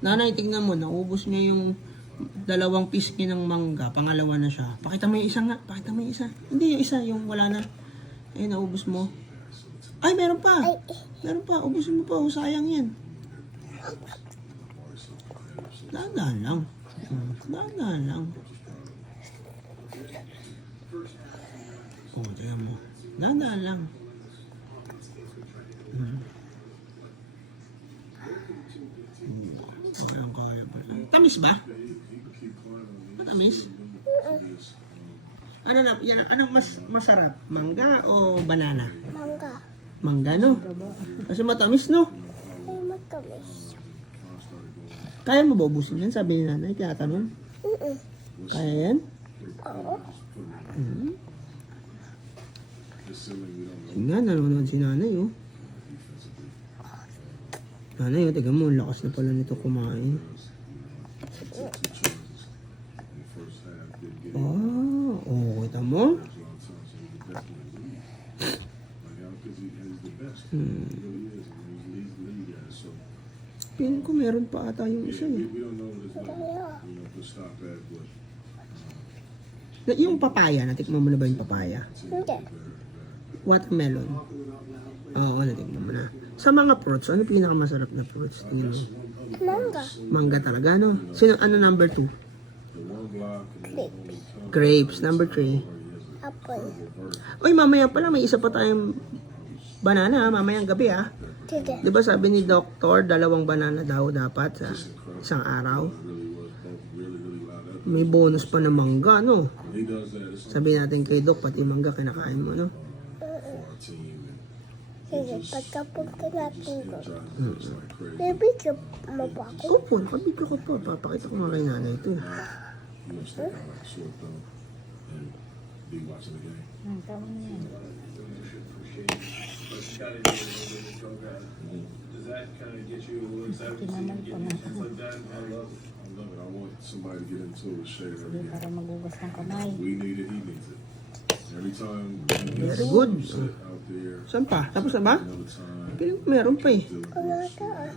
Nanay, tignan mo, naubos niya yung dalawang piece ng mangga. Pangalawa na siya. Pakita mo yung isa nga. Pakita mo yung isa. Hindi, yung isa, yung wala na. Ay, naubos mo. Ay, meron pa. Meron pa. Ubusin mo pa. Oh, sayang yan. Dahan-dahan lang. Dahan-dahan lang. Oh, tignan mo. Dahan-dahan lang. Tamis ba? Matamis? Ano na, yan, anong mas masarap? Mangga o banana? Mangga. Mangga, no? Kasi matamis, no? Ay, matamis. Kaya mo ba ubusin yan? Sabi ni nanay, tinatanong. Kaya yan? Oo. Sige nga, nanonood si nanay, oh. Nanay, oh, tiga mo, lakas na pala nito kumain. Oh, kita mo? Piling ko meron pa ata yung isa, eh. Yung papaya, natikman mo na ba yung papaya? Hindi. Watermelon. Oo, natikman mo na. Sa mga fruits, ano pinakamasarap na fruits? Tingin mo? Mangga. Mangga talaga, no? Sino, ano number 2? Grape. Grapes. Number 3. Apple. Uy, mamaya pala, may isa pa tayong banana, mamayang gabi, ah. Sige. Di ba sabi ni doktor, 2 banana daw dapat sa isang araw? May bonus pa na mangga, no? Sabi natin kay Doc, pati mangga kinakain mo, no? Sige, pagkapunta natin doon. Baby, mo ba ako? Opo, nakabigyo ko pa. Papakita ko nga kay nanay ito. Para magugas ng kamay. Very good. Saan pa? Tapos na ba? Piling ko meron pa, eh. Wala ka.